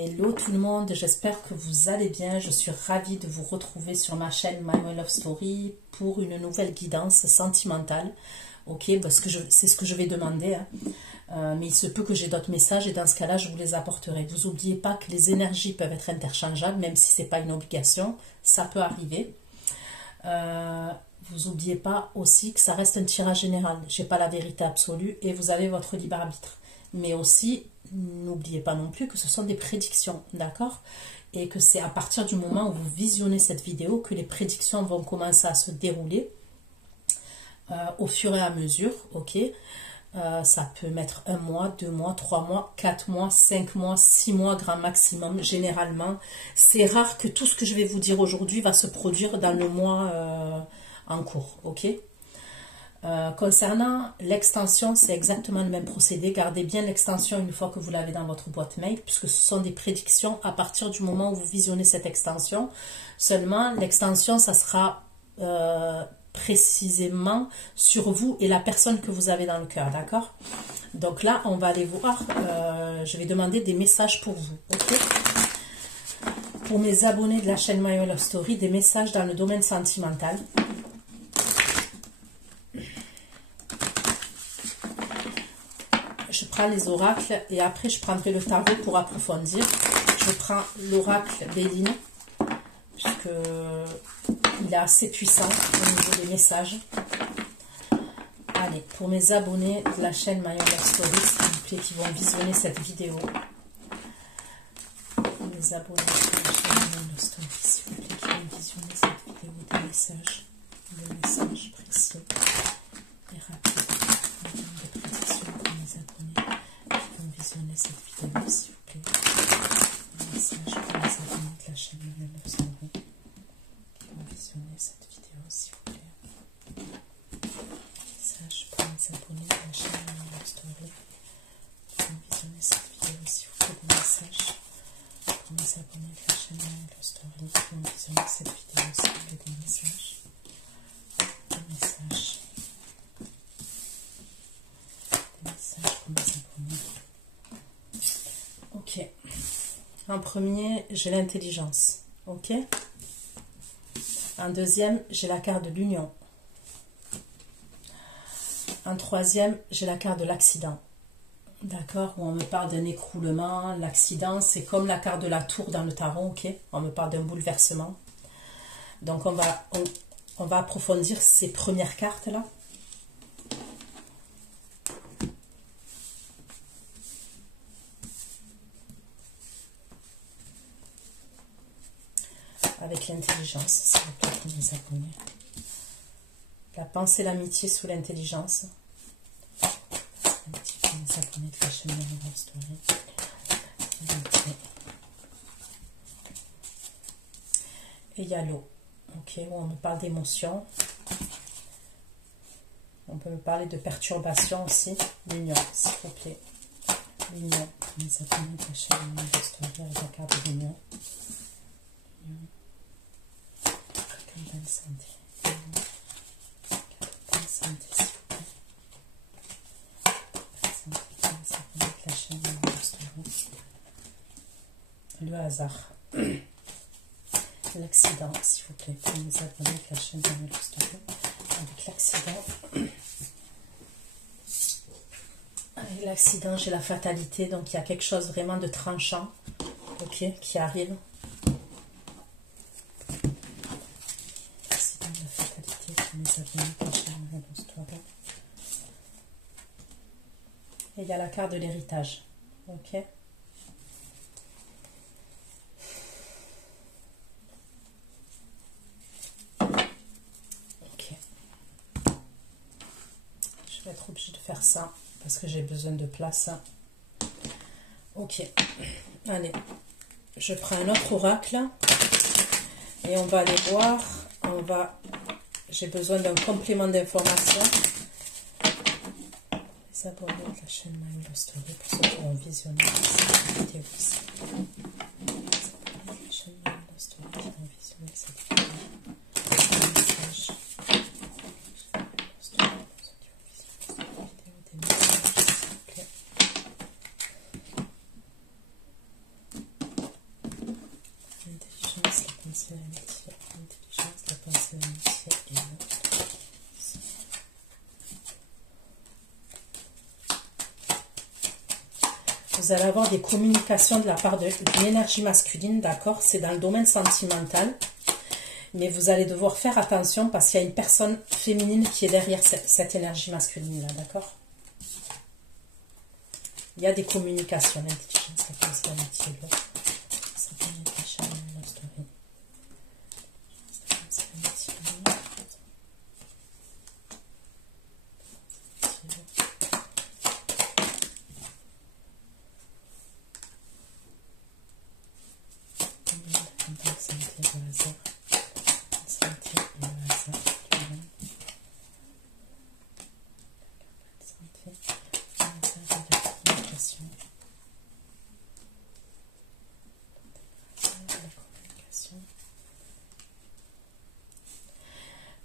Hello tout le monde, j'espère que vous allez bien. Je suis ravie de vous retrouver sur ma chaîne My Way Love Story pour une nouvelle guidance sentimentale. Ok, parce que c'est ce que je vais demander, hein. Mais il se peut que j'ai d'autres messages et dans ce cas-là, je vous les apporterai. Vous n'oubliez pas que les énergies peuvent être interchangeables, même si ce n'est pas une obligation, ça peut arriver. Vous n'oubliez pas aussi que ça reste un tirage général. Je n'ai pas la vérité absolue et vous avez votre libre arbitre. Mais aussi, n'oubliez pas non plus que ce sont des prédictions, d'accord? Et que c'est à partir du moment où vous visionnez cette vidéo que les prédictions vont commencer à se dérouler au fur et à mesure, ok? Ça peut mettre 1 mois, 2 mois, 3 mois, 4 mois, 5 mois, 6 mois grand maximum, généralement. C'est rare que tout ce que je vais vous dire aujourd'hui va se produire dans le mois en cours, ok? Concernant l'extension, c'est exactement le même procédé. Gardez bien l'extension une fois que vous l'avez dans votre boîte mail, puisque ce sont des prédictions à partir du moment où vous visionnez cette extension. Seulement, l'extension, ça sera précisément sur vous et la personne que vous avez dans le cœur, d'accord? Donc là, on va aller voir, je vais demander des messages pour vous, ok? Pour mes abonnés de la chaîne My Way Love Story, des messages dans le domaine sentimental. Je prends les oracles et après je prendrai le tarot pour approfondir. Je prends l'oracle Béline, puisque il est assez puissant au niveau des messages. Allez, pour mes abonnés de la chaîne My Way Love Story, s'il vous plaît, qui vont visionner cette vidéo. Les abonnés de la chaîne My Way Love Story, s'il vous plaît, qui vont visionner cette vidéo, des messages précis et rapides. Des prédictions pour mes abonnés qui vont visionner cette vidéo, s'il vous plaît. Des messages pour les abonnés de la chaîne My Way Love Story qui vont visionner cette vidéo, s'il vous plaît. Message pour les abonnés de la chaîne My Way Love Story qui vont visionner cette vidéo, s'il vous plaît. Des messages pour mes abonnés de la chaîne My Way Love Story qui vont visionner cette vidéo, s'il vous plaît. Des messages. Des messages. Des messages pour mes abonnés. Ok. En premier, j'ai l'intelligence. Ok. En deuxième, j'ai la carte de l'union. En troisième, j'ai la carte de l'accident. D'accord, où on me parle d'un écroulement. L'accident, c'est comme la carte de la tour dans le tarot, ok? On me parle d'un bouleversement. Donc, on va approfondir ces premières cartes-là. Avec l'intelligence, s'il vous plaît, pour mes abonnés. La pensée, l'amitié sous l'intelligence. L'amitié pour mes abonnés de la chaîne My Way Love Story. Et il y a l'eau, ok, où on me parle d'émotions. On peut me parler de perturbation aussi. L'union, s'il vous plaît. L'union pour mes abonnés de la chaîne My Way Love Story avec la carte de l'union. Bonne santé. Bonne santé, s'il vous plaît. Bonne santé, ça peut être la chaîne de My Way Love Story. Le hasard. L'accident, s'il vous plaît, pour mes abonnés de la chaîne de My Way Love Story. Avec l'accident. Avec l'accident, j'ai la fatalité, donc il y a quelque chose vraiment de tranchant, ok, qui arrive. Et il y a la carte de l'héritage. Ok. Ok. Je vais être obligée de faire ça parce que j'ai besoin de place. Ok. Allez. Je prends un autre oracle et on va aller voir. J'ai besoin d'un complément d'information. Les abonnés de la chaîne My Way Love Story pour ceux qui vont visionner cette vidéo aussi. Les abonnés de la chaîne My Way Love Story qui vont visionner cette vidéo. Des messages. Des messages, s'il vous plaît. pensée amitié, intelligence, la pensée amitié et l'autre. Vous allez avoir des communications de la part d'une énergie masculine, d'accord? C'est dans le domaine sentimental. Mais vous allez devoir faire attention parce qu'il y a une personne féminine qui est derrière cette énergie masculine-là, d'accord? Il y a des communications, l'intelligence, la pensée, l'amitié, l'autre.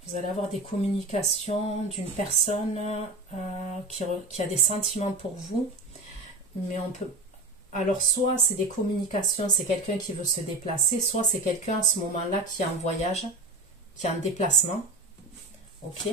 Vous allez avoir des communications d'une personne qui a des sentiments pour vous, mais on peut... Alors, soit c'est des communications, c'est quelqu'un qui veut se déplacer, soit c'est quelqu'un à ce moment-là qui est en voyage, qui est en déplacement. Ok.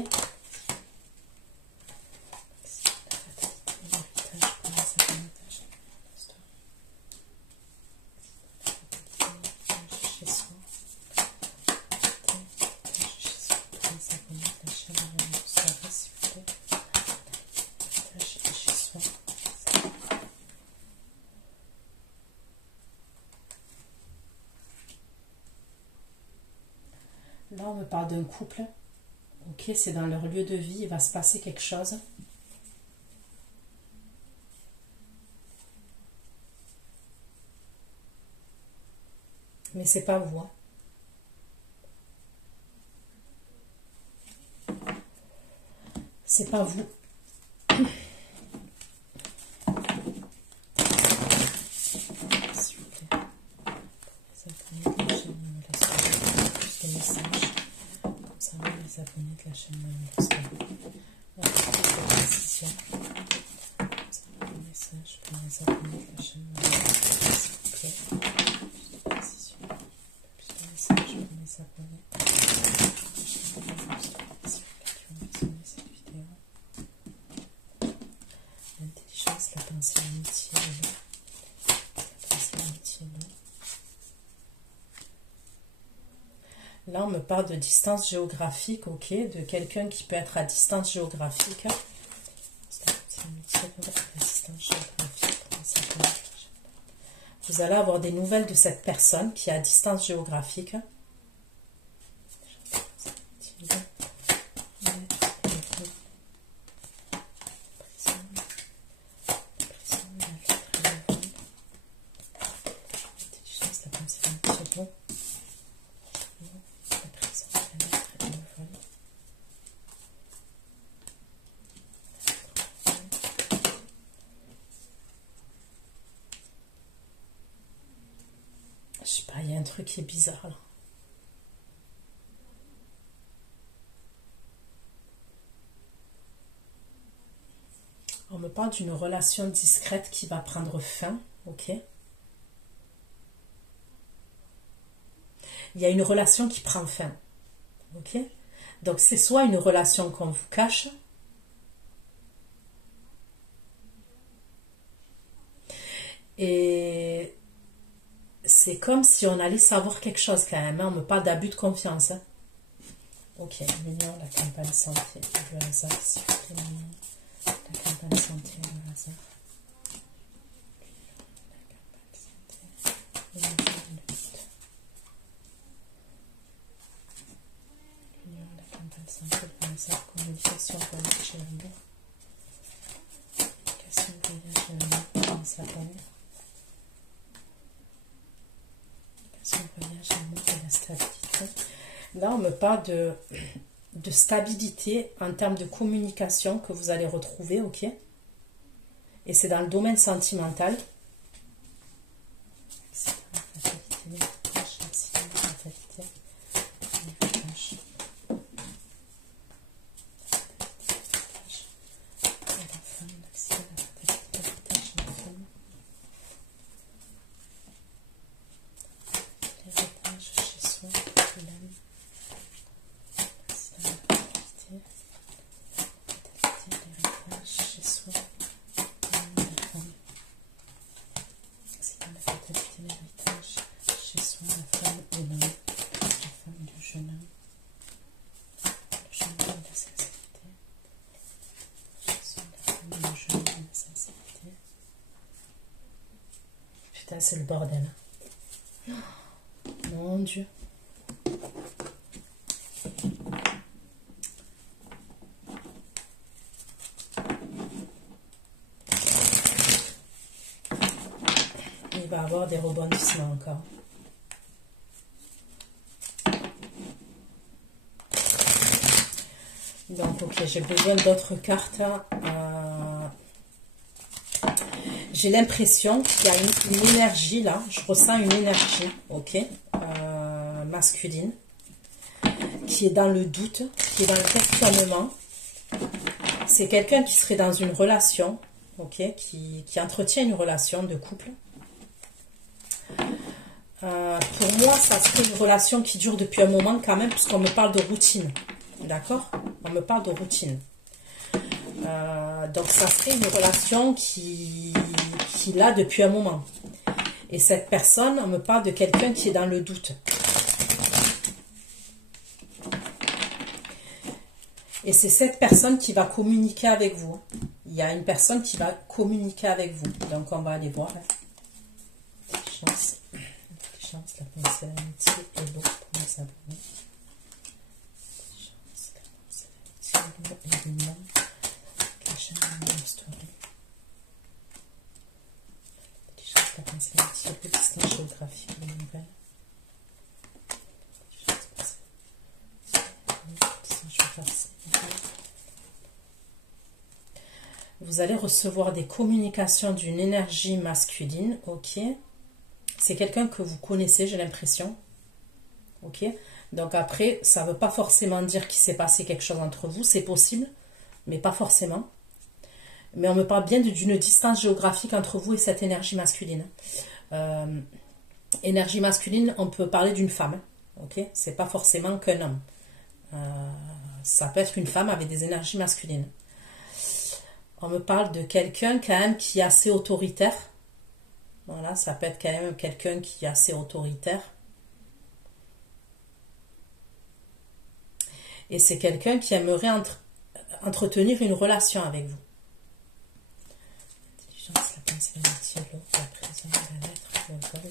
Là, on me parle d'un couple. Ok, c'est dans leur lieu de vie, il va se passer quelque chose. Mais c'est pas vous. C'est pas vous. Abonnés de la chaîne message pour les abonnés de la chaîne s'il vous plaît. Plus de messages pour les abonnés qui ont visionné cette vidéo. L'intelligence, la pensée amitié, la pensée amitié, là, on me parle de distance géographique, ok, de quelqu'un qui peut être à distance géographique. Vous allez avoir des nouvelles de cette personne qui est à distance géographique. Je sais pas, il y a un truc qui est bizarre là. On me parle d'une relation discrète qui va prendre fin, ok. Il y a une relation qui prend fin, ok. Donc c'est soit une relation qu'on vous cache, et c'est comme si on allait savoir quelque chose quand même, hein. On me parle d'abus de confiance, hein. Ok, l'union, la campagne santé, le hasard, s'il vous plaît, l'union, la campagne santé, le hasard. L'union, la campagne santé, le hasard, communication, voyage et amour. Communication, voyage et amour, comment ça s'appelle? Voyage, amour et la stabilité. Là, on me parle de stabilité en termes de communication que vous allez retrouver, ok? Et c'est dans le domaine sentimental. c'est le bordel. Mon Dieu. Il va avoir des rebondissements encore. Donc, ok, j'ai besoin d'autres cartes. J'ai l'impression qu'il y a une énergie là. Je ressens une énergie, ok, masculine, qui est dans le doute, qui est dans le questionnement. C'est quelqu'un qui serait dans une relation, ok, qui entretient une relation de couple. Pour moi, ça serait une relation qui dure depuis un moment quand même, puisqu'on me parle de routine. D'accord? On me parle de routine. Donc, ça serait une relation qui l'a depuis un moment. Et cette personne, on me parle de quelqu'un qui est dans le doute. Et c'est cette personne qui va communiquer avec vous. Il y a une personne qui va communiquer avec vous. Donc, on va aller voir. Chance, la pensée, l'amitié et l'eau pour nos abonnés. Chance, la pensée, l'amitié, l'eau et l'union. La chaîne de l'histoire. Chance, la pensée, l'amitié, le distance géographique, les nouvelles. Vous allez recevoir des communications d'une énergie masculine, ok. C'est quelqu'un que vous connaissez, j'ai l'impression, ok. Donc après, ça ne veut pas forcément dire qu'il s'est passé quelque chose entre vous, c'est possible, mais pas forcément. Mais on me parle bien d'une distance géographique entre vous et cette énergie masculine. Énergie masculine, on peut parler d'une femme, ok. C'est pas forcément qu'un homme. Ça peut être une femme avec des énergies masculines. On me parle de quelqu'un quand même qui est assez autoritaire. Voilà, ça peut être quand même quelqu'un qui est assez autoritaire. Et c'est quelqu'un qui aimerait entretenir une relation avec vous. L'intelligence, la pensée, l'amitié, l'eau, la prison, la lettre, le vol,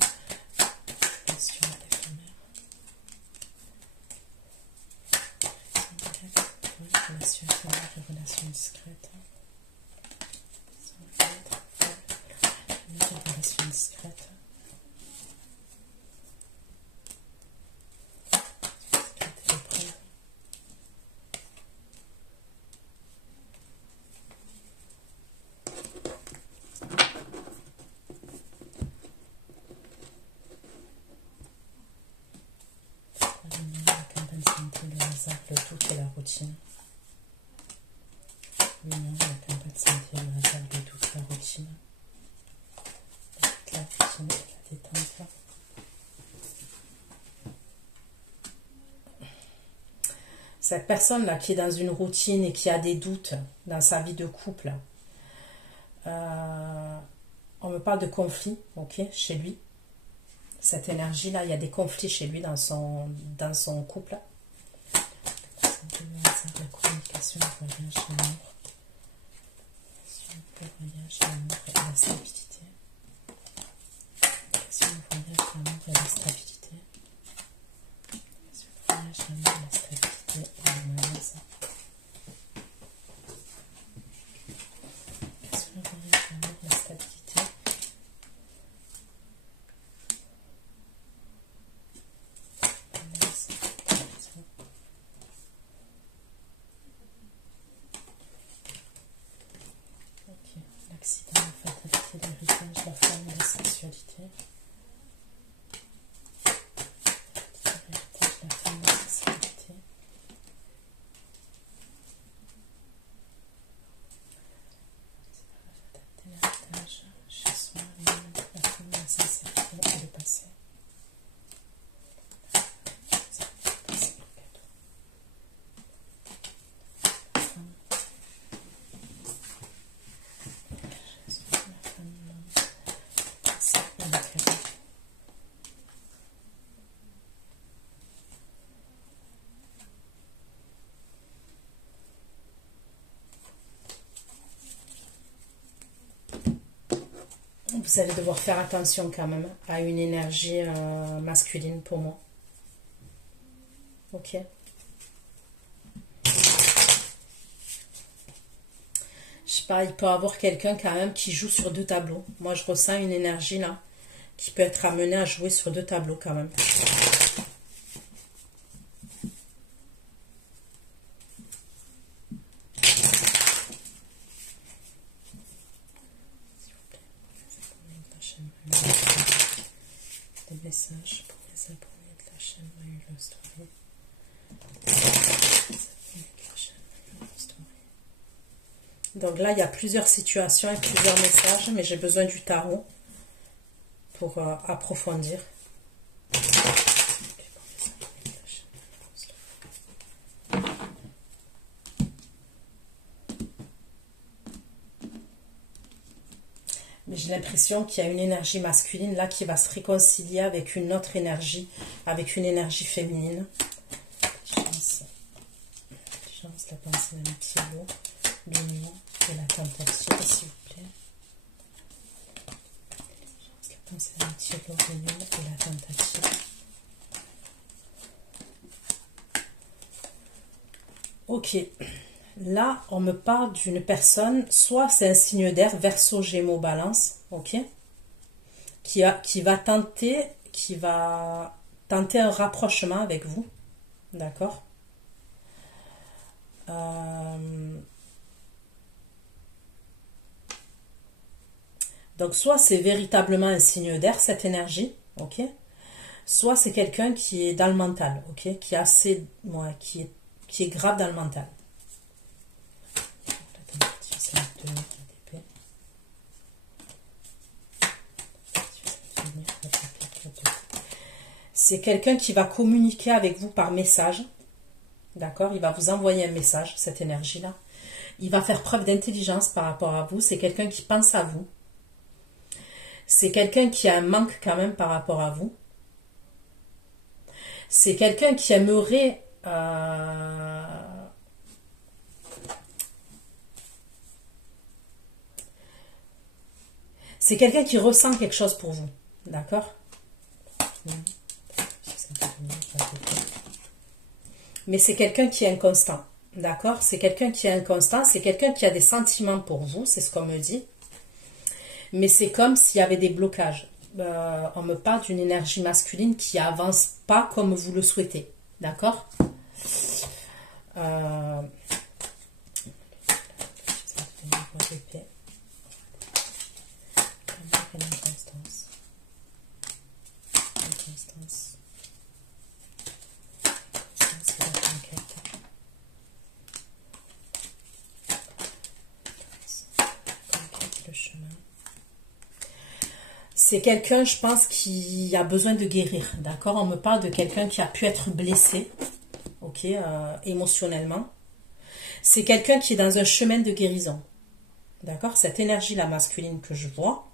relation éphémère. Relation éphémère et relation discrète. Relation discrète. La campagne santé, le hasard, le doute et la routine. L'union, la campagne santé, le hasard, le doute et la routine. La routine, la détente. Cette personne-là qui est dans une routine et qui a des doutes dans sa vie de couple, on me parle de conflits, ok, chez lui. Cette énergie-là, il y a des conflits chez lui dans son couple. La communication, le voyage, l'amour. Le voyage, l'amour et la stabilité. Le voyage, l'amour et la stabilité. Le voyage, l'amour et la stabilité et le malaise. Le voyage, l'amour et la stabilité. Ok, l'accident, la fatalité, l'héritage. Vous allez devoir faire attention quand même à une énergie masculine pour moi. Ok. Je sais pas, il peut y avoir quelqu'un quand même qui joue sur deux tableaux. Moi, je ressens une énergie là qui peut être amenée à jouer sur deux tableaux quand même. Des messages pour les abonnés de la chaîne My Love Story. Donc là, il y a plusieurs situations et plusieurs messages, mais j'ai besoin du tarot pour approfondir. Mais j'ai l'impression qu'il y a une énergie masculine là qui va se réconcilier avec une autre énergie, avec une énergie féminine. Chance, la pensée d'un petit lot, l'union et la tentation, s'il vous plaît. La pensée d'un petit lot, l'union et la tentation. Ok. Là, on me parle d'une personne, soit c'est un signe d'air, Verseau, Gémeaux, Balance, ok, qui va tenter un rapprochement avec vous, d'accord. Donc, soit c'est véritablement un signe d'air, cette énergie, ok, soit c'est quelqu'un qui est dans le mental, ok, qui est grave dans le mental. C'est quelqu'un qui va communiquer avec vous par message. D'accord? Il va vous envoyer un message, cette énergie-là. Il va faire preuve d'intelligence par rapport à vous. C'est quelqu'un qui pense à vous. C'est quelqu'un qui a un manque quand même par rapport à vous. C'est quelqu'un qui aimerait... C'est quelqu'un qui ressent quelque chose pour vous. D'accord? Mais c'est quelqu'un qui est inconstant. D'accord? C'est quelqu'un qui est inconstant. C'est quelqu'un qui a des sentiments pour vous. C'est ce qu'on me dit. Mais c'est comme s'il y avait des blocages. On me parle d'une énergie masculine qui avance pas comme vous le souhaitez. D'accord? C'est quelqu'un, je pense, qui a besoin de guérir, d'accord? On me parle de quelqu'un qui a pu être blessé, ok, émotionnellement. C'est quelqu'un qui est dans un chemin de guérison, d'accord? Cette énergie-là masculine que je vois,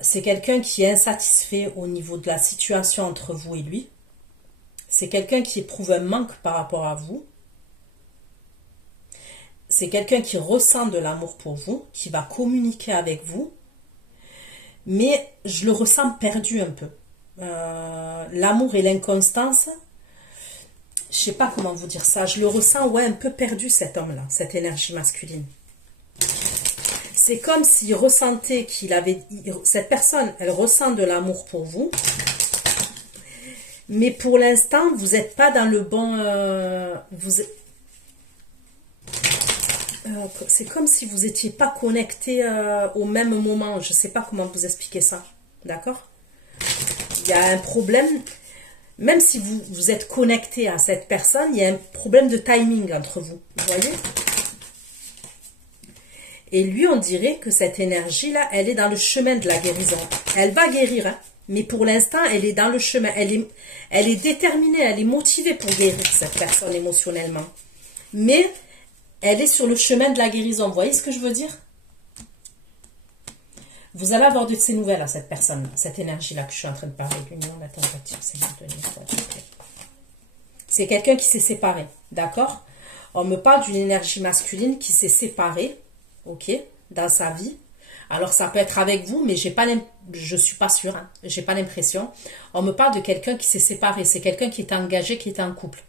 c'est quelqu'un qui est insatisfait au niveau de la situation entre vous et lui. C'est quelqu'un qui éprouve un manque par rapport à vous. C'est quelqu'un qui ressent de l'amour pour vous, qui va communiquer avec vous. Mais je le ressens perdu un peu. L'amour et l'inconstance, je sais pas comment vous dire ça, je le ressens un peu perdu, cet homme-là, cette énergie masculine. C'est comme s'il ressentait cette personne, elle ressent de l'amour pour vous, mais pour l'instant, vous n'êtes pas dans le bon... c'est comme si vous n'étiez pas connecté au même moment. Je ne sais pas comment vous expliquer ça. D'accord? Il y a un problème. Même si vous êtes connecté à cette personne, il y a un problème de timing entre vous. Vous voyez? Et lui, on dirait que cette énergie-là, elle est dans le chemin de la guérison. Elle va guérir, hein, mais pour l'instant, elle est dans le chemin. Elle est déterminée, elle est motivée pour guérir cette personne émotionnellement. Mais... elle est sur le chemin de la guérison. Vous voyez ce que je veux dire? Vous allez avoir de ces nouvelles à cette personne, cette énergie-là que je suis en train de parler. L'union, la tentative, c'est quelqu'un qui s'est séparé. D'accord? On me parle d'une énergie masculine qui s'est séparée, ok, dans sa vie, Alors ça peut être avec vous, mais je suis pas sûre, hein. J'ai pas l'impression. On me parle de quelqu'un qui s'est séparé, c'est quelqu'un qui est engagé, qui est en couple.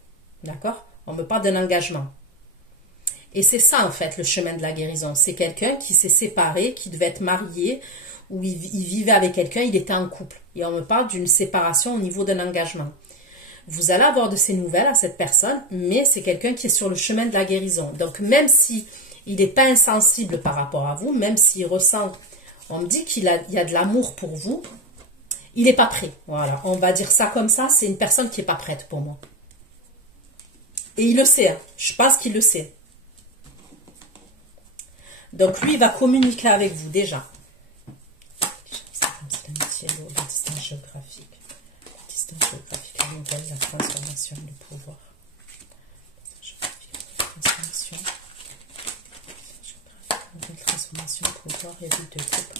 D'accord? On me parle d'un engagement. Et c'est ça en fait le chemin de la guérison. C'est quelqu'un qui s'est séparé, qui devait être marié, ou il vivait avec quelqu'un, il était en couple. Et on me parle d'une séparation au niveau d'un engagement. Vous allez avoir de ces nouvelles à cette personne, mais c'est quelqu'un qui est sur le chemin de la guérison. Donc même si il n'est pas insensible par rapport à vous, même s'il ressent, on me dit qu'il y a de l'amour pour vous, il n'est pas prêt. Voilà, on va dire ça comme ça, c'est une personne qui n'est pas prête pour moi. Et il le sait, hein. Je pense qu'il le sait. Donc lui, il va communiquer avec vous déjà. La distance géographique. La distance géographique, la nouvelle, la transformation, le pouvoir. Transformation. Nouvelle transformation, pouvoir et vie de couple.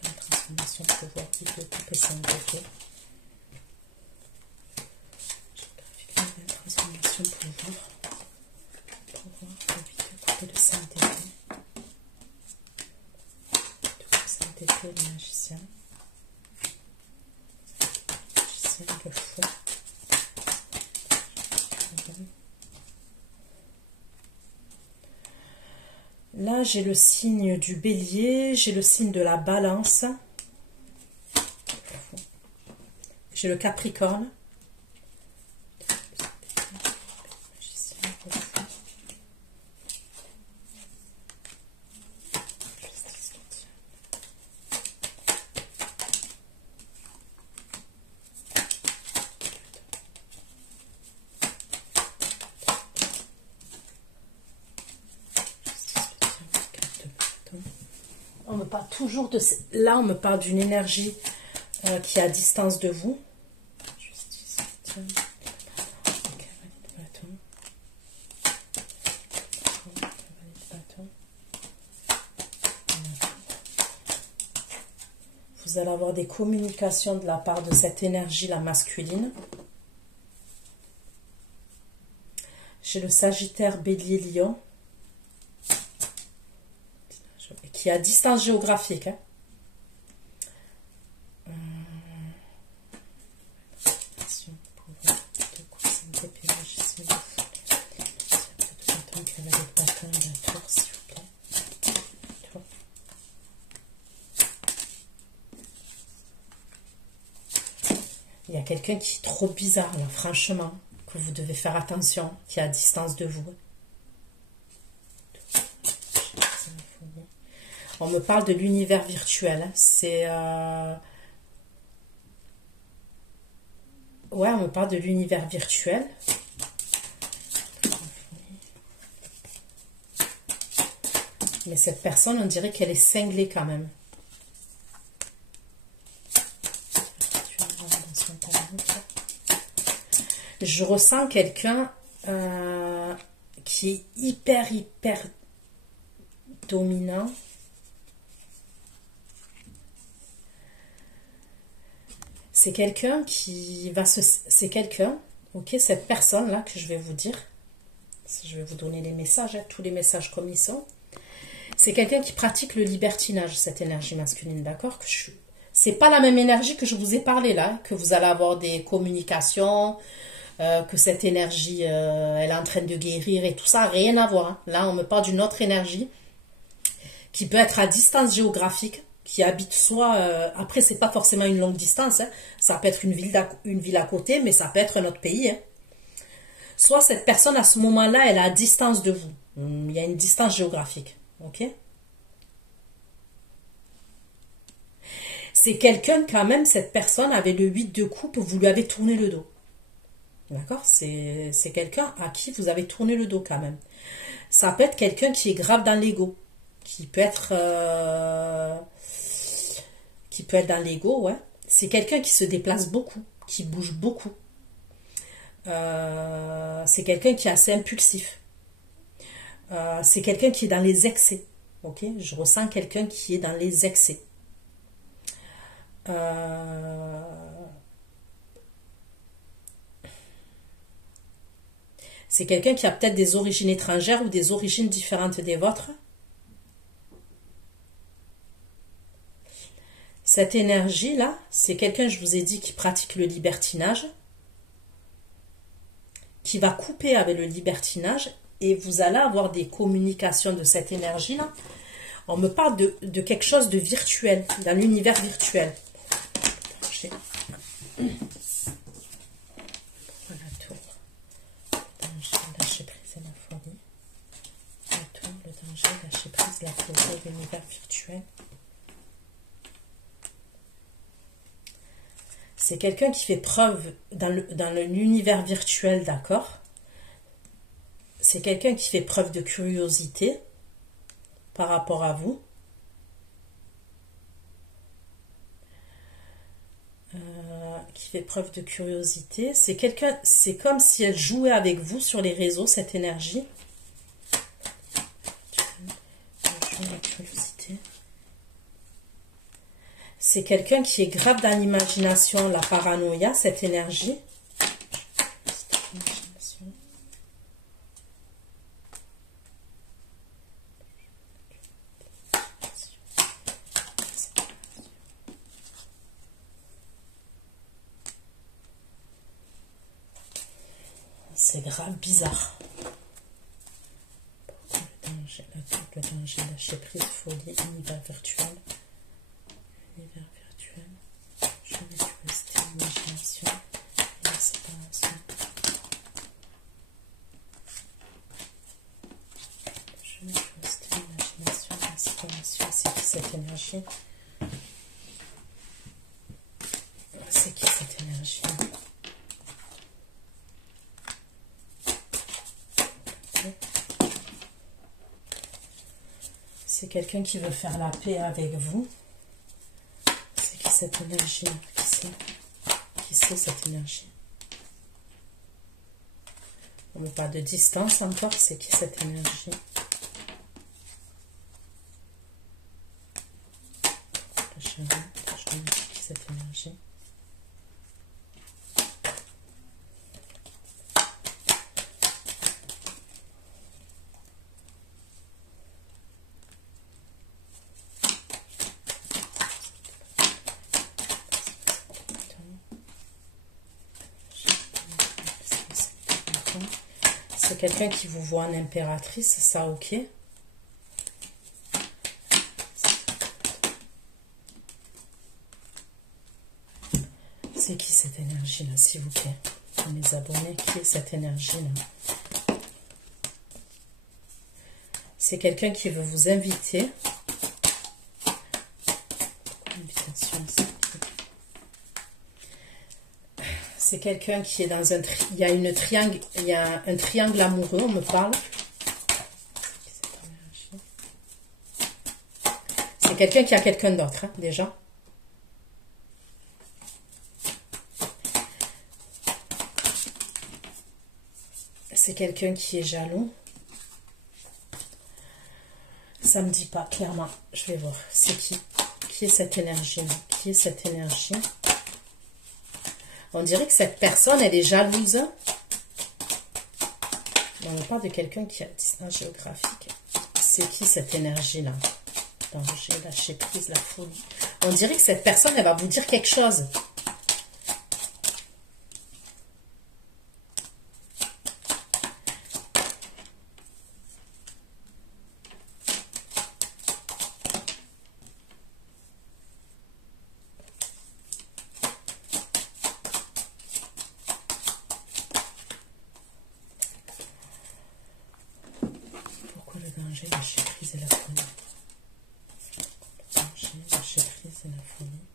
Nouvelle transformation, pouvoir, vie de couple et Saint-Degré. Nouvelle transformation, pouvoir. Pouvoir et vie de couple de Saint-Degré. Le magicien. Le feu. Là, j'ai le signe du bélier, j'ai le signe de la balance, j'ai le capricorne, on me parle toujours de... Là, on me parle d'une énergie qui est à distance de vous. Justice, tiens. Vous allez avoir des communications de la part de cette énergie, la masculine. J'ai le Sagittaire, Bélier, Lion. Qui est à distance géographique. Hein. Il y a quelqu'un qui est trop bizarre, là, franchement, que vous devez faire attention, qui est à distance de vous. On me parle de l'univers virtuel. C'est... Ouais, on me parle de l'univers virtuel. Mais cette personne, on dirait qu'elle est cinglée quand même. Je ressens quelqu'un qui est hyper dominant. C'est quelqu'un qui va se... C'est quelqu'un, ok, cette personne-là que je vais vous dire. Je vais vous donner les messages, hein, tous les messages comme ils sont. C'est quelqu'un qui pratique le libertinage, cette énergie masculine, d'accord? C'est pas la même énergie que je vous ai parlé là, que vous allez avoir des communications, que cette énergie, elle est en train de guérir et tout ça, rien à voir. Hein. Là, on me parle d'une autre énergie qui peut être à distance géographique, qui habite soit... après, c'est pas forcément une longue distance, hein. Ça peut être une ville à côté, mais ça peut être un autre pays. Hein. Soit cette personne, à ce moment-là, elle est à distance de vous. Il y a une distance géographique. Ok? C'est quelqu'un, quand même, cette personne avait le 8 de coupe, vous lui avez tourné le dos. D'accord? C'est quelqu'un à qui vous avez tourné le dos, quand même. Ça peut être quelqu'un qui est grave dans l'ego. Qui peut être dans l'ego, ouais. C'est quelqu'un qui se déplace beaucoup, qui bouge beaucoup. C'est quelqu'un qui est assez impulsif. C'est quelqu'un qui est dans les excès. Ok, je ressens quelqu'un qui est dans les excès. C'est quelqu'un qui a peut-être des origines étrangères ou des origines différentes des vôtres. Cette énergie-là, c'est quelqu'un, je vous ai dit, qui pratique le libertinage, qui va couper avec le libertinage, et vous allez avoir des communications de cette énergie-là. On me parle de quelque chose de virtuel, dans l'univers virtuel. La folie de l'univers virtuel. C'est quelqu'un qui fait preuve dans l'univers virtuel, d'accord? C'est quelqu'un qui fait preuve de curiosité par rapport à vous. Qui fait preuve de curiosité. C'est quelqu'un, c'est comme si elle jouait avec vous sur les réseaux, cette énergie. C'est quelqu'un qui est grave dans l'imagination, la paranoïa, cette énergie. C'est grave bizarre. Le danger, lâcher prise, folie, univers virtuel. Univers virtuel. Je vais rester l'imagination et la séparation. Je vais rester l'imagination et la séparation. C'est qui cette énergie? C'est qui cette énergie? C'est quelqu'un qui veut faire la paix avec vous. C'est qui cette énergie? Qui c'est cette énergie? On ne parle pas de distance encore. C'est qui cette énergie? C'est qui cette énergie? C'est quelqu'un qui vous voit en impératrice, ça ok? C'est qui cette énergie-là, s'il vous plaît? Mes abonnés, qui est cette énergie-là? C'est quelqu'un qui veut vous inviter. Invitation, c'est quelqu'un qui est dans un il y a un triangle amoureux, on me parle. C'est quelqu'un qui a quelqu'un d'autre, hein, déjà. C'est quelqu'un qui est jaloux. Ça me dit pas clairement. Je vais voir. C'est qui? Qui est cette énergie-là? Qui est cette énergie? On dirait que cette personne, elle est jalouse. On parle de quelqu'un qui a distance géographique. C'est qui cette énergie-là? Danger, lâcher prise, la folie. On dirait que cette personne, elle va vous dire quelque chose. Danger, lâcher prise et la folie. Danger, lâcher prise et la folie.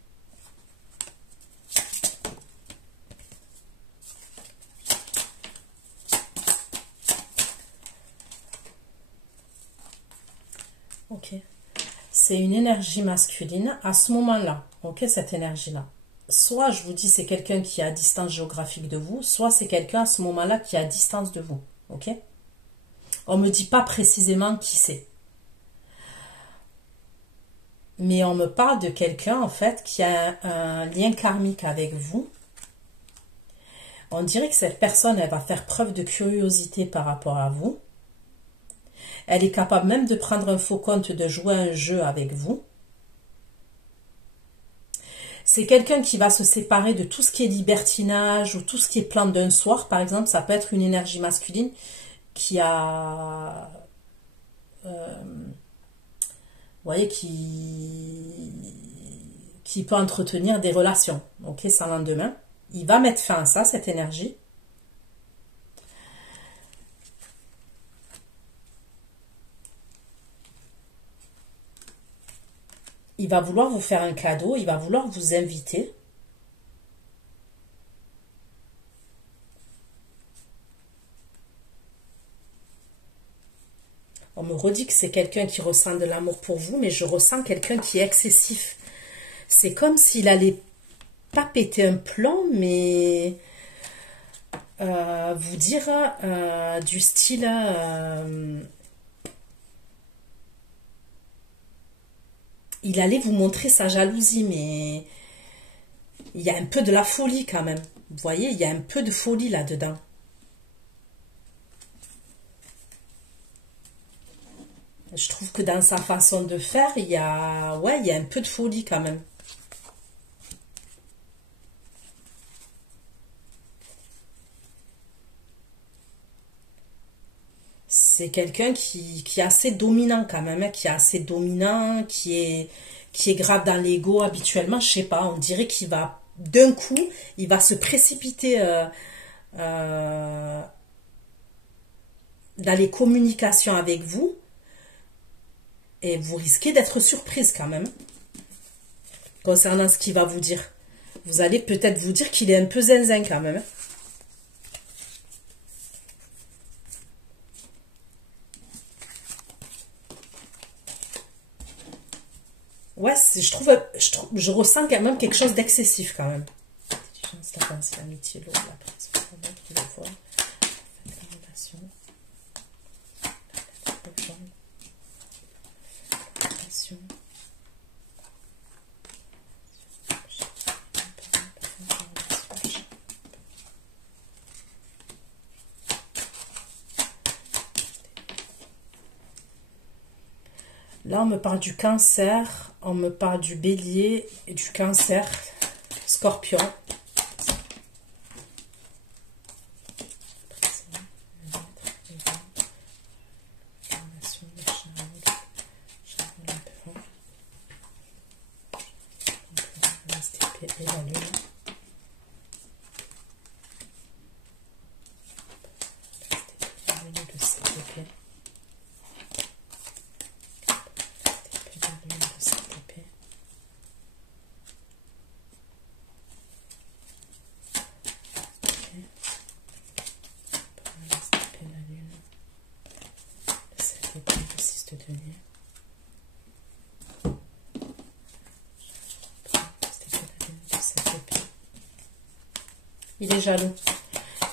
Ok. C'est une énergie masculine à ce moment-là. Ok, cette énergie-là. Soit je vous dis c'est quelqu'un qui est à distance géographique de vous, soit c'est quelqu'un à ce moment-là qui est à distance de vous. Ok? On ne me dit pas précisément qui c'est. Mais on me parle de quelqu'un, en fait, qui a un lien karmique avec vous. On dirait que cette personne, elle va faire preuve de curiosité par rapport à vous. Elle est capable même de prendre un faux compte, de jouer un jeu avec vous. C'est quelqu'un qui va se séparer de tout ce qui est libertinage ou tout ce qui est plan d'un soir, par exemple. Ça peut être une énergie masculine qui a... vous voyez, qui peut entretenir des relations, ok, sans lendemain. Il va mettre fin à ça, cette énergie. Il va vouloir vous faire un cadeau, il va vouloir vous inviter. On me redit que c'est quelqu'un qui ressent de l'amour pour vous, mais je ressens quelqu'un qui est excessif. C'est comme s'il allait pas péter un plomb, mais vous dire du style... il allait vous montrer sa jalousie, mais il y a un peu de la folie quand même. Vous voyez, il y a un peu de folie là-dedans. Je trouve que dans sa façon de faire, il y a, ouais, il y a un peu de folie quand même. C'est quelqu'un qui est assez dominant quand même, hein, qui est assez dominant, qui est grave dans l'ego habituellement, je sais pas, on dirait qu'il va, d'un coup, il va se précipiter dans les communications avec vous, et vous risquez d'être surprise quand même, concernant ce qu'il va vous dire. Vous allez peut-être vous dire qu'il est un peu zinzin quand même, hein. Ouais, je ressens quand même quelque chose d'excessif quand même. Intelligence, la pensée, l'amitié, l'eau, la personne, qui le voit, la relation, la relation, là, on me parle du cancer, on me parle du bélier et du cancer, scorpion. Et la lune. Il est jaloux.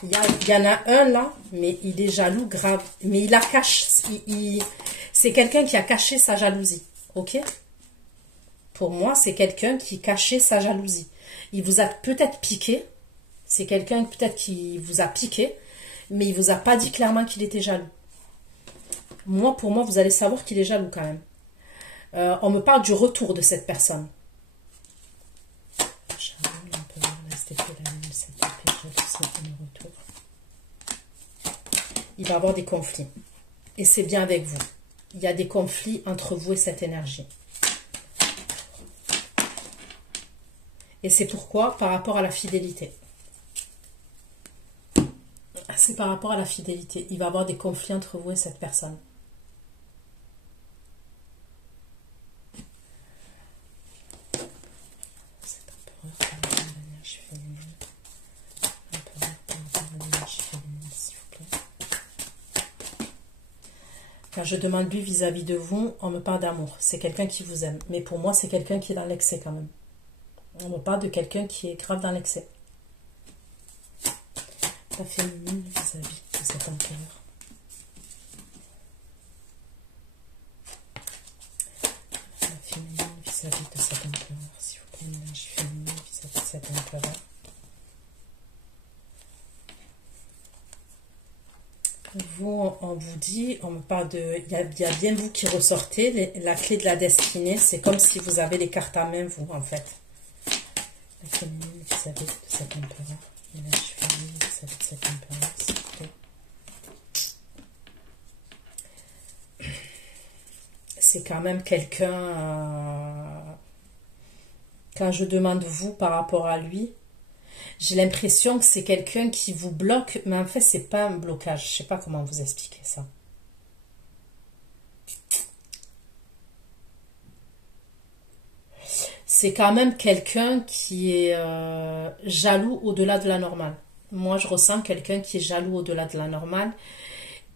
Il y en a un là, mais il est jaloux grave. Mais il la cache. C'est quelqu'un qui a caché sa jalousie. Ok? Pour moi, c'est quelqu'un qui cachait sa jalousie. Il vous a peut-être piqué. C'est quelqu'un peut-être qui vous a piqué. Mais il vous a pas dit clairement qu'il était jaloux. Moi, pour moi, vous allez savoir qu'il est jaloux quand même. On me parle du retour de cette personne. Il va y avoir des conflits. Et c'est bien avec vous. Il y a des conflits entre vous et cette énergie. Et c'est pourquoi? Par rapport à la fidélité. C'est par rapport à la fidélité. Il va y avoir des conflits entre vous et cette personne. Quand je demande lui vis-à-vis de vous, on me parle d'amour. C'est quelqu'un qui vous aime. Mais pour moi, c'est quelqu'un qui est dans l'excès quand même. On me parle de quelqu'un qui est grave dans l'excès. La féminine vis-à-vis de cet empereur. La féminine vis-à-vis de cet empereur. S'il vous plaît, l'énergie féminine vis-à-vis de cet empereur. Vous, on vous dit, on me parle de... Il y a bien vous qui ressortez, la clé de la destinée. C'est comme si vous avez les cartes à main, vous, en fait. La féminine vis-à-vis de cet empereur. L'énergie féminine vis-à-vis de cet empereur, s'il vous plaît. C'est quand même quelqu'un, quand je demande vous par rapport à lui, j'ai l'impression que c'est quelqu'un qui vous bloque, mais en fait, c'est pas un blocage. Je sais pas comment vous expliquer ça. C'est quand même quelqu'un qui est jaloux au-delà de la normale. Moi, je ressens quelqu'un qui est jaloux au-delà de la normale.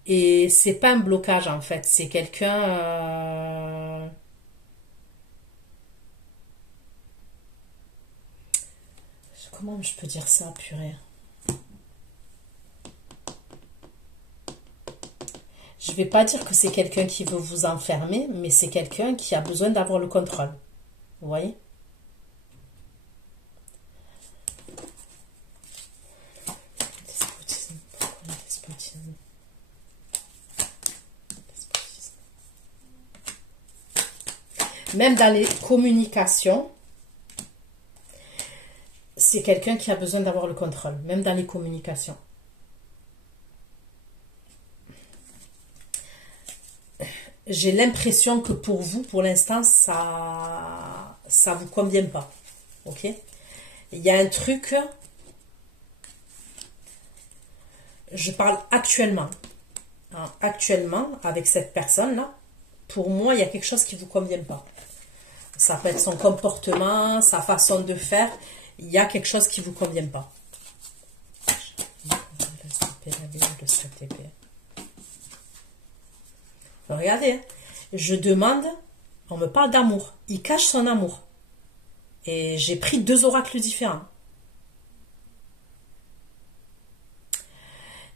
Et c'est pas un blocage, en fait. C'est quelqu'un... Comment je peux dire ça, purée? Je vais pas dire que c'est quelqu'un qui veut vous enfermer, mais c'est quelqu'un qui a besoin d'avoir le contrôle. Vous voyez? Despotisme. Pourquoi le despotisme? Même dans les communications, c'est quelqu'un qui a besoin d'avoir le contrôle, même dans les communications. J'ai l'impression que pour vous, pour l'instant, ça vous convient pas. Ok? Il y a un truc, je parle actuellement. Hein, actuellement, avec cette personne-là, pour moi, il y a quelque chose qui vous convient pas. Ça peut être son comportement, sa façon de faire. Il y a quelque chose qui vous convient pas. Regardez, hein. Je demande, on me parle d'amour. Il cache son amour. Et j'ai pris 2 oracles différents.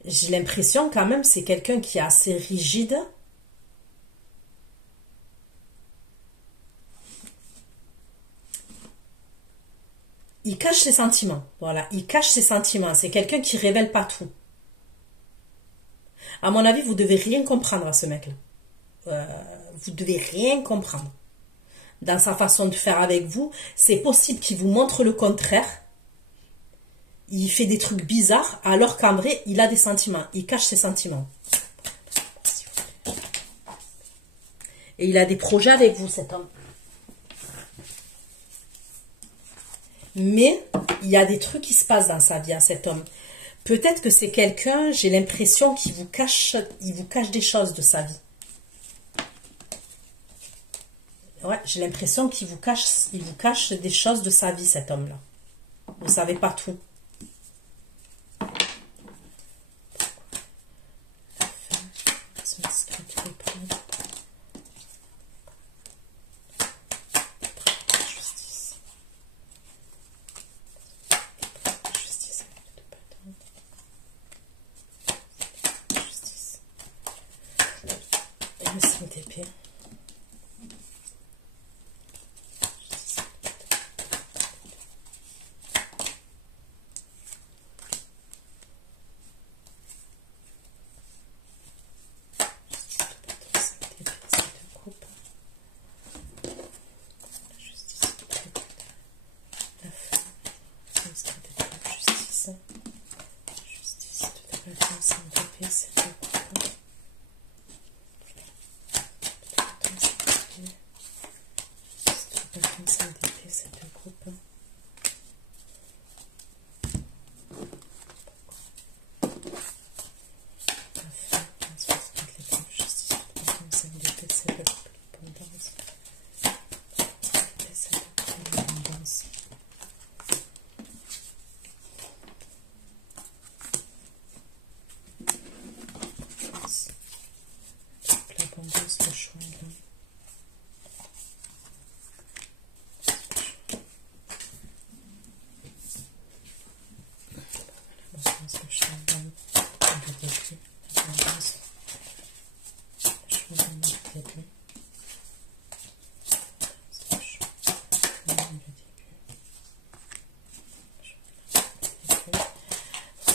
J'ai l'impression quand même c'est quelqu'un qui est assez rigide. Il cache ses sentiments. Voilà, il cache ses sentiments. C'est quelqu'un qui révèle pas tout. À mon avis, vous devez rien comprendre à ce mec-là. Vous devez rien comprendre dans sa façon de faire avec vous. C'est possible qu'il vous montre le contraire. Il fait des trucs bizarres, alors qu'en vrai, il a des sentiments. Il cache ses sentiments. Et il a des projets avec vous, cet homme. Mais il y a des trucs qui se passent dans sa vie à cet homme. Peut-être que c'est quelqu'un, j'ai l'impression qu'il vous cache des choses de sa vie. Ouais, j'ai l'impression qu'il vous cache des choses de sa vie, cet homme-là. Vous ne savez pas tout.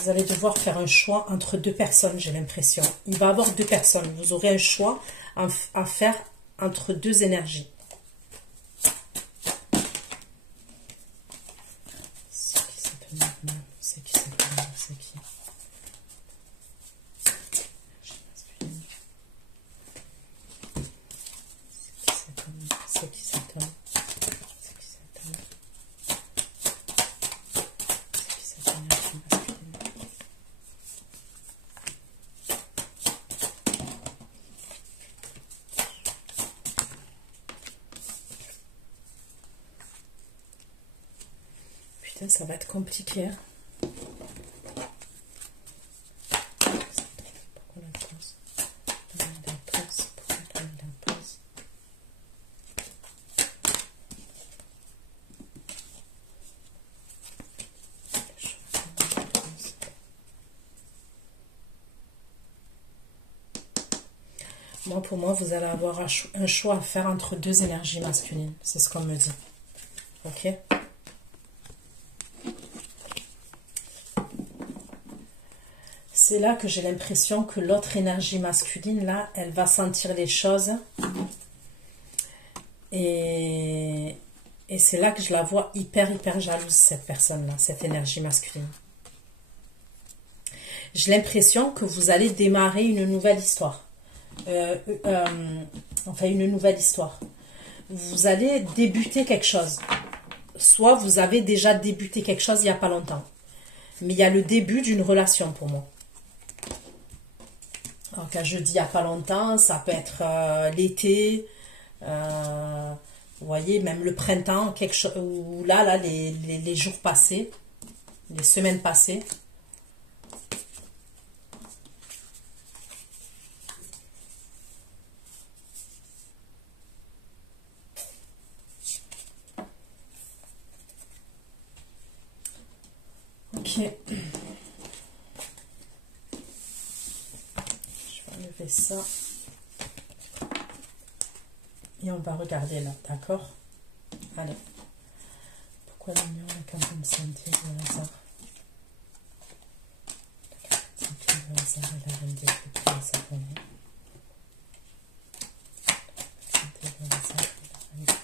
Vous allez devoir faire un choix entre 2 personnes, j'ai l'impression. Il va y avoir 2 personnes. Vous aurez un choix à faire entre 2 énergies. C'est qui, c'est qui, c'est qui? C'est qui cet homme? C'est qui cet homme? C'est qui cette énergie masculine? Putain, ça va être compliqué, hein. Moi, pour moi, vous allez avoir un choix à faire entre deux énergies masculines. C'est ce qu'on me dit. Ok? C'est là que j'ai l'impression que l'autre énergie masculine, là, elle va sentir les choses. Et c'est là que je la vois hyper jalouse, cette personne-là, cette énergie masculine. J'ai l'impression que vous allez démarrer une nouvelle histoire. Enfin, une nouvelle histoire. Vous allez débuter quelque chose. Soit vous avez déjà débuté quelque chose il n'y a pas longtemps. Mais il y a le début d'une relation pour moi. Alors, quand je dis il n'y a pas longtemps, ça peut être l'été, vous voyez, même le printemps, quelque chose, ou là les jours passés, les semaines passées. Ok. Je vais enlever ça. Et on va regarder là, d'accord? Allez. Pourquoi l'union, la campagne santé, le hasard? La campagne santé, le hasard et la reine des coups, et sa journée. La santé, le hasard et la reine des coups.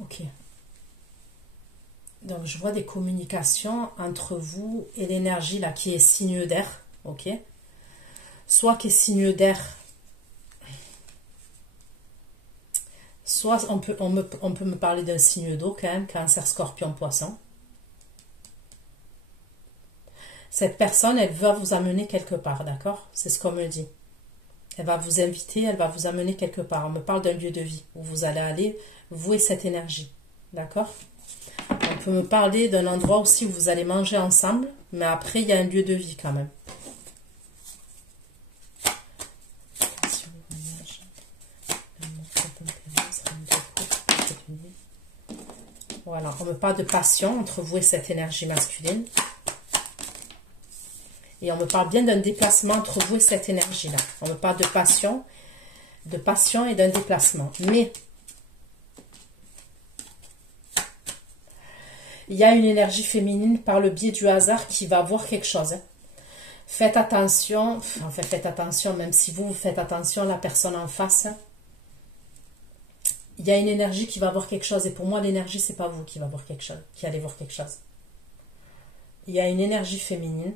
Ok. Donc, je vois des communications entre vous et l'énergie là qui est signe d'air. Ok. Soit qui est signe d'air, soit on peut me parler d'un signe d'eau quand même, Cancer, Scorpion, Poisson. Cette personne, elle va vous amener quelque part, d'accord? C'est ce qu'on me dit. Elle va vous inviter, elle va vous amener quelque part. On me parle d'un lieu de vie où vous allez aller vouer cette énergie, d'accord? On peut me parler d'un endroit aussi où vous allez manger ensemble, mais après, il y a un lieu de vie quand même. Voilà, on me parle de passion entre vous et cette énergie masculine. Et on me parle bien d'un déplacement entre vous et cette énergie-là. On me parle de passion et d'un déplacement. Mais il y a une énergie féminine par le biais du hasard qui va voir quelque chose. Faites attention, enfin faites attention, même si vous faites attention, la personne en face, il y a une énergie qui va voir quelque chose. Et pour moi, l'énergie, c'est pas vous qui va voir quelque chose, qui allez voir quelque chose. Il y a une énergie féminine.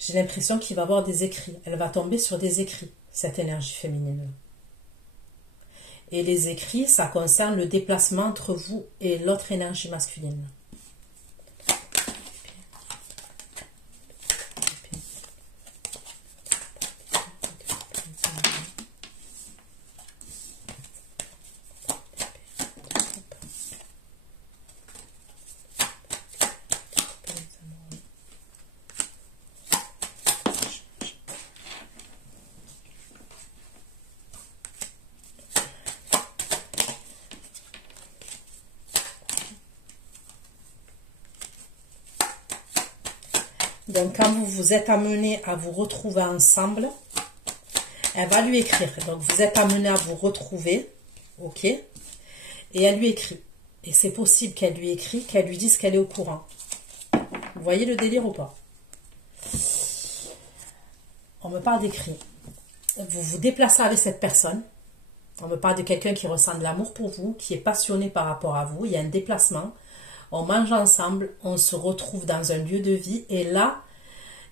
J'ai l'impression qu'il va avoir des écrits. Elle va tomber sur des écrits, cette énergie féminine. Et les écrits, ça concerne le déplacement entre vous et l'autre énergie masculine. Donc, quand vous vous êtes amenés à vous retrouver ensemble, elle va lui écrire. Donc, vous êtes amenés à vous retrouver, ok? Et elle lui écrit. Et c'est possible qu'elle lui écrit, qu'elle lui dise qu'elle est au courant. Vous voyez le délire ou pas? On me parle d'écrit. Vous vous déplacez avec cette personne. On me parle de quelqu'un qui ressent de l'amour pour vous, qui est passionné par rapport à vous. Il y a un déplacement. On mange ensemble, on se retrouve dans un lieu de vie. Et là,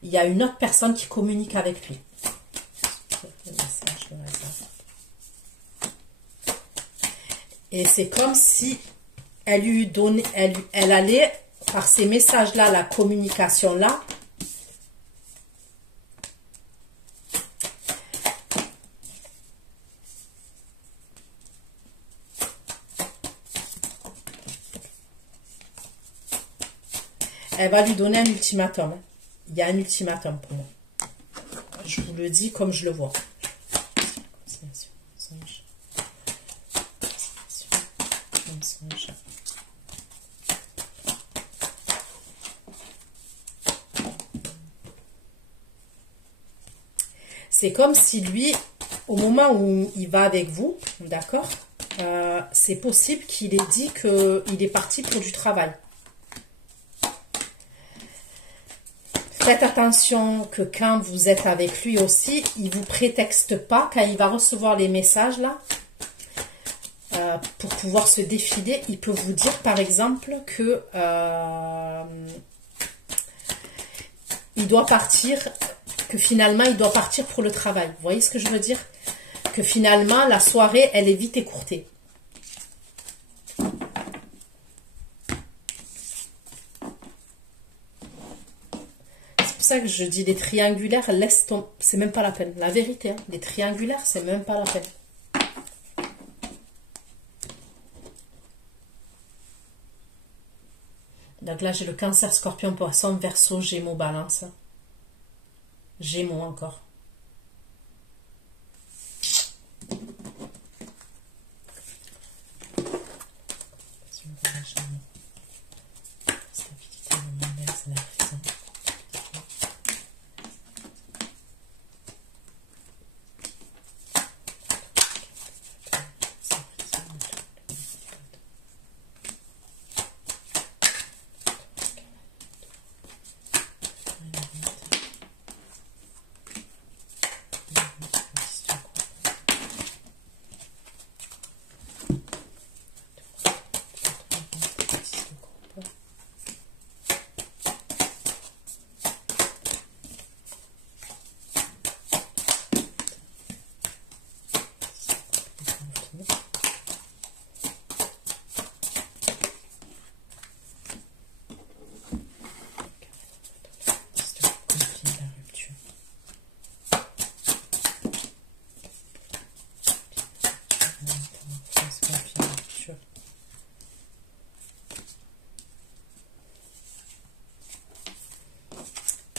il y a une autre personne qui communique avec lui. Et c'est comme si elle lui donnait, elle allait, par ces messages-là, la communication-là, elle va lui donner un ultimatum. Il y a un ultimatum pour moi. Je vous le dis comme je le vois. C'est comme si lui, au moment où il va avec vous, d'accord, c'est possible qu'il ait dit qu'il est parti pour du travail. Faites attention que quand vous êtes avec lui aussi, il ne vous prétexte pas, quand il va recevoir les messages là, pour pouvoir se défiler, il peut vous dire par exemple que il doit partir, que finalement il doit partir pour le travail. Vous voyez ce que je veux dire? Que finalement la soirée elle est vite écourtée. C'est pour ça que je dis les triangulaires, laisse tomber, c'est même pas la peine. La vérité, hein, les triangulaires, c'est même pas la peine. Donc là, j'ai le Cancer, Scorpion, Poisson, Verseau, Gémeaux, Balance. Gémeaux encore.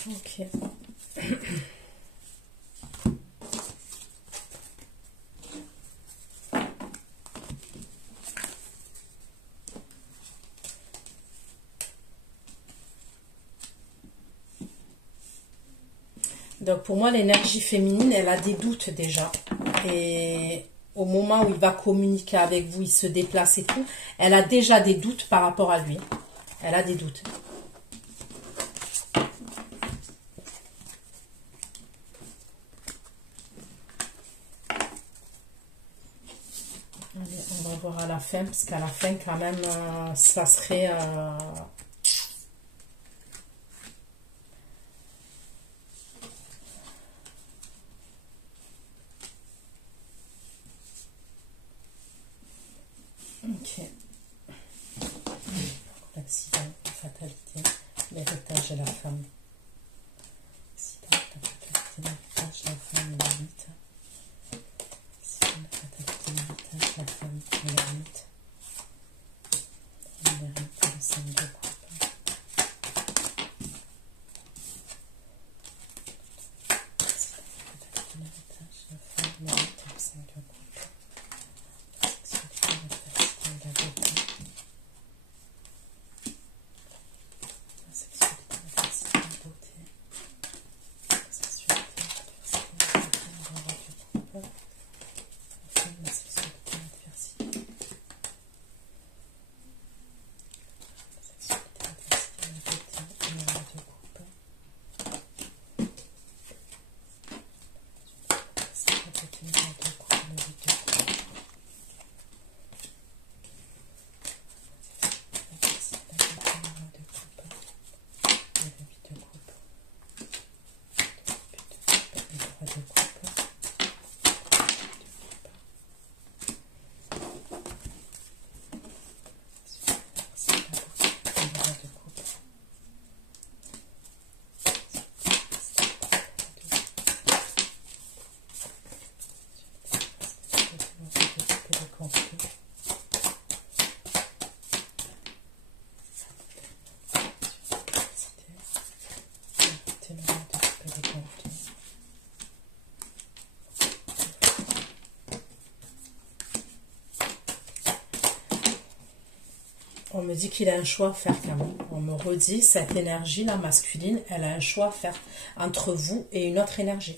Ok. Donc pour moi, l'énergie féminine, elle a des doutes déjà. Et au moment où il va communiquer avec vous, il se déplace et tout, elle a déjà des doutes par rapport à lui. Elle a des doutes. Allez, on va voir à la fin, parce qu'à la fin, quand même, ça serait... Ok. L'accident, la fatalité, l'héritage et la femme. L'accident, la fatalité, l'héritage, la femme et la mythe. L'accident, la fatalité, l'héritage, la femme et la mythe. L'héritage, le 5 de coupe. On me dit qu'il a un choix à faire quand même. On me redit, cette énergie-là masculine, elle a un choix à faire entre vous et une autre énergie.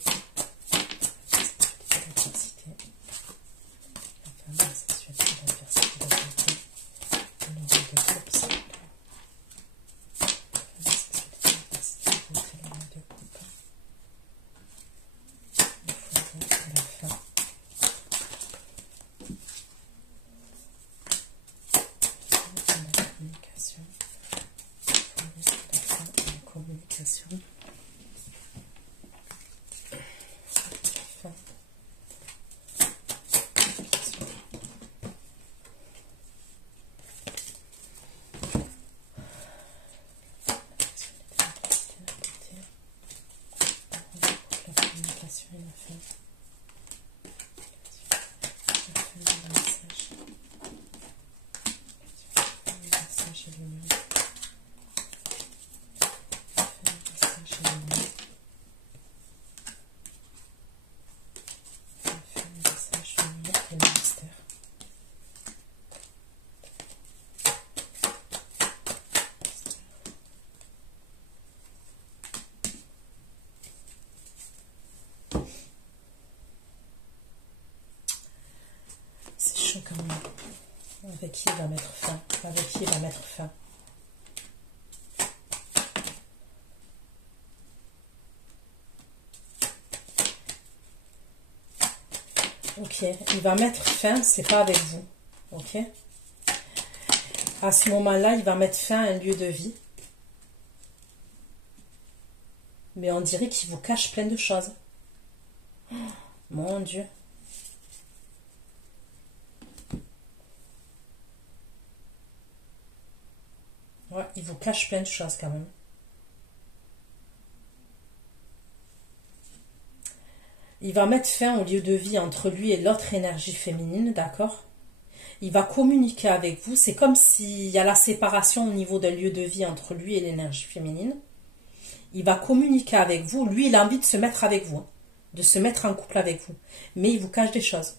Avec qui il va mettre fin? Avec qui il va mettre fin? Ok, il va mettre fin, c'est pas avec vous. Ok? À ce moment-là, il va mettre fin à un lieu de vie. Mais on dirait qu'il vous cache plein de choses. Oh, mon Dieu. Ouais, il vous cache plein de choses quand même. Il va mettre fin au lieu de vie entre lui et l'autre énergie féminine, d'accord? Il va communiquer avec vous. C'est comme s'il y a la séparation au niveau d'un lieu de vie entre lui et l'énergie féminine. Il va communiquer avec vous. Lui, il a envie de se mettre avec vous, de se mettre en couple avec vous. Mais il vous cache des choses.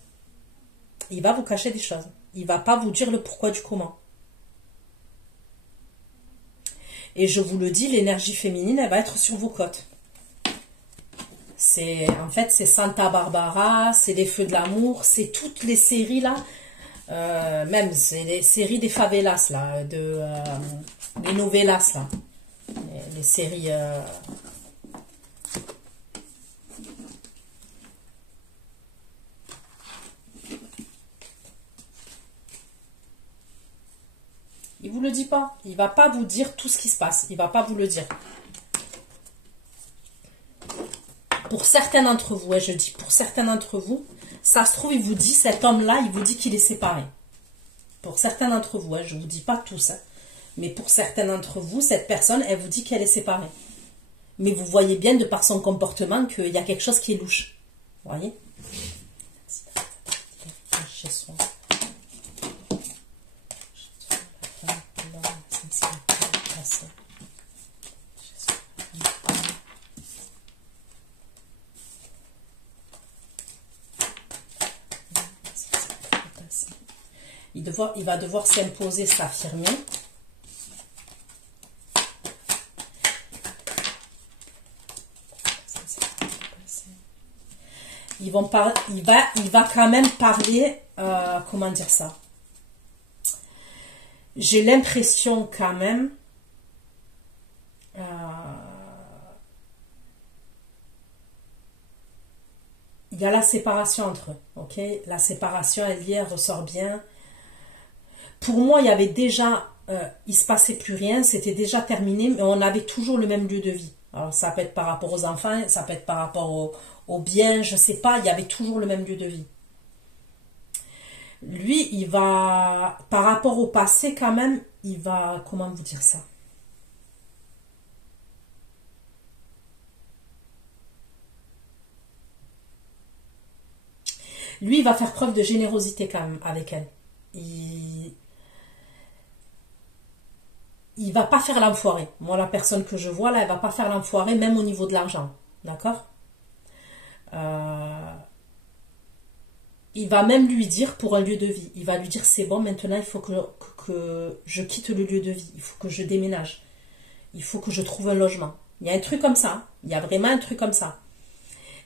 Il va vous cacher des choses. Il ne va pas vous dire le pourquoi du comment. Et je vous le dis, l'énergie féminine, elle va être sur vos côtes. En fait, c'est Santa Barbara, c'est les Feux de l'amour, c'est toutes les séries là. Même, c'est les séries des favelas là, des novelas là. Les séries... Il vous le dit pas. Il va pas vous dire tout ce qui se passe. Il va pas vous le dire. Pour certains d'entre vous, je dis pour certains d'entre vous, ça se trouve, il vous dit, cet homme-là, il vous dit qu'il est séparé. Pour certains d'entre vous, hein, je ne vous dis pas tous, hein, mais pour certains d'entre vous, cette personne, elle vous dit qu'elle est séparée. Mais vous voyez bien de par son comportement qu'il y a quelque chose qui est louche. Vous voyez? Il va devoir s'imposer, s'affirmer. Il va quand même parler, comment dire ça? J'ai l'impression quand même, il y a la séparation entre eux, ok? La séparation, elle y est, elle ressort bien. Pour moi, il y avait déjà, il se passait plus rien, c'était déjà terminé, mais on avait toujours le même lieu de vie. Alors, ça peut être par rapport aux enfants, ça peut être par rapport aux biens, je sais pas, il y avait toujours le même lieu de vie. Lui, il va, par rapport au passé quand même, il va, comment vous dire ça? Lui, il va faire preuve de générosité quand même avec elle. Il va pas faire l'enfoiré. Moi, la personne que je vois là, elle va pas faire l'enfoiré, même au niveau de l'argent. D'accord? Il va même lui dire pour un lieu de vie. Il va lui dire, c'est bon, maintenant, il faut que je quitte le lieu de vie. Il faut que je déménage. Il faut que je trouve un logement. Il y a un truc comme ça. Il y a vraiment un truc comme ça.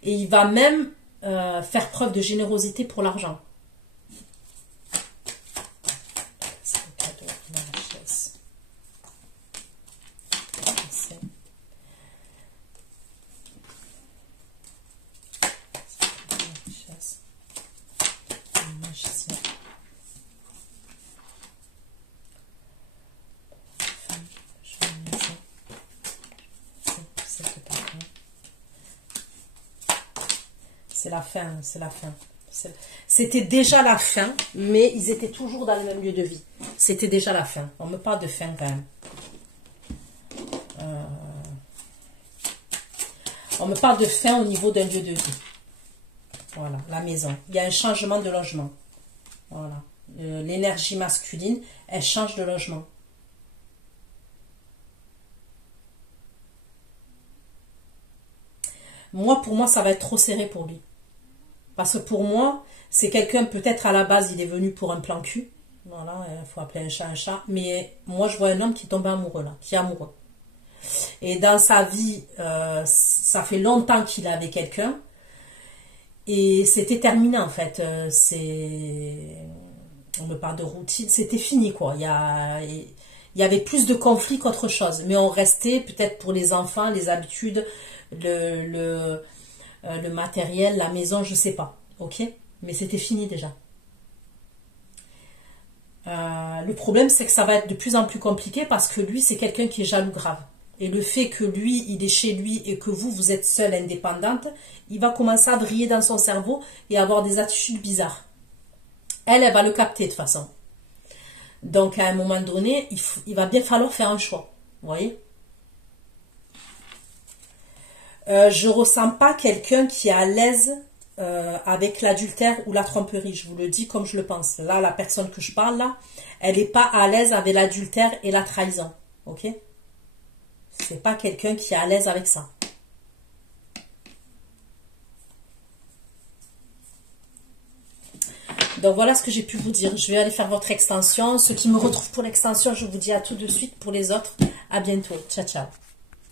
Et il va même faire preuve de générosité pour l'argent. C'est la fin, c'est la fin. C'était déjà la fin, mais ils étaient toujours dans le même lieu de vie. C'était déjà la fin. On me parle de fin quand même. On me parle de fin au niveau d'un lieu de vie. Voilà, la maison. Il y a un changement de logement. Voilà. L'énergie masculine, elle change de logement. Moi, pour moi, ça va être trop serré pour lui. Parce que pour moi, c'est quelqu'un, peut-être à la base, il est venu pour un plan cul. Voilà, il faut appeler un chat un chat. Mais moi, je vois un homme qui tombe amoureux, là, qui est amoureux. Et dans sa vie, ça fait longtemps qu'il est avec quelqu'un. Et c'était terminé, en fait. On me parle de routine. C'était fini, quoi. Il y avait plus de conflits qu'autre chose. Mais on restait, peut-être pour les enfants, les habitudes, le matériel, la maison, je sais pas, ok, mais c'était fini déjà. Le problème, c'est que ça va être de plus en plus compliqué parce que lui, c'est quelqu'un qui est jaloux grave. Et le fait que lui, il est chez lui et que vous êtes seule, indépendante, il va commencer à vriller dans son cerveau et avoir des attitudes bizarres. Elle va le capter de toute façon. Donc, à un moment donné, il va bien falloir faire un choix. Vous voyez? Je ressens pas quelqu'un qui est à l'aise avec l'adultère ou la tromperie. Je vous le dis comme je le pense. Là, la personne que je parle là, elle n'est pas à l'aise avec l'adultère et la trahison. Ok? C'est pas quelqu'un qui est à l'aise avec ça. Donc voilà ce que j'ai pu vous dire. Je vais aller faire votre extension. Ceux qui me retrouvent pour l'extension, je vous dis à tout de suite. Pour les autres, à bientôt. Ciao, ciao.